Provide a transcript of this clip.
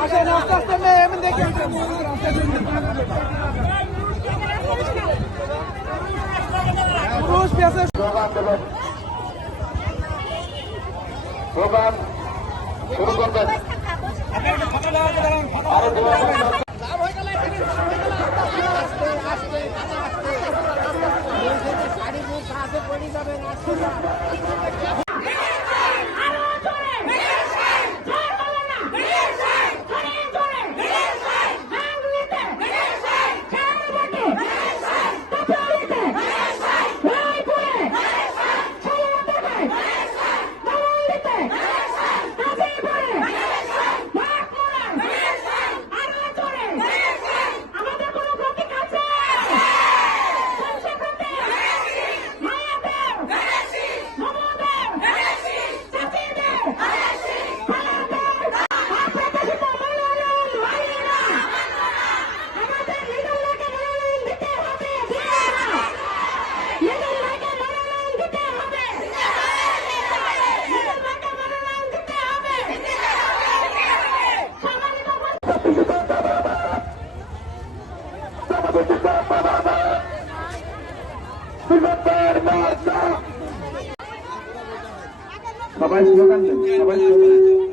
আসেন আস্তে আস্তে এমন দেখে। পুরুষ দেবেন স্লোগান শুরু করবেন আরও দু Papá, no canten, papá.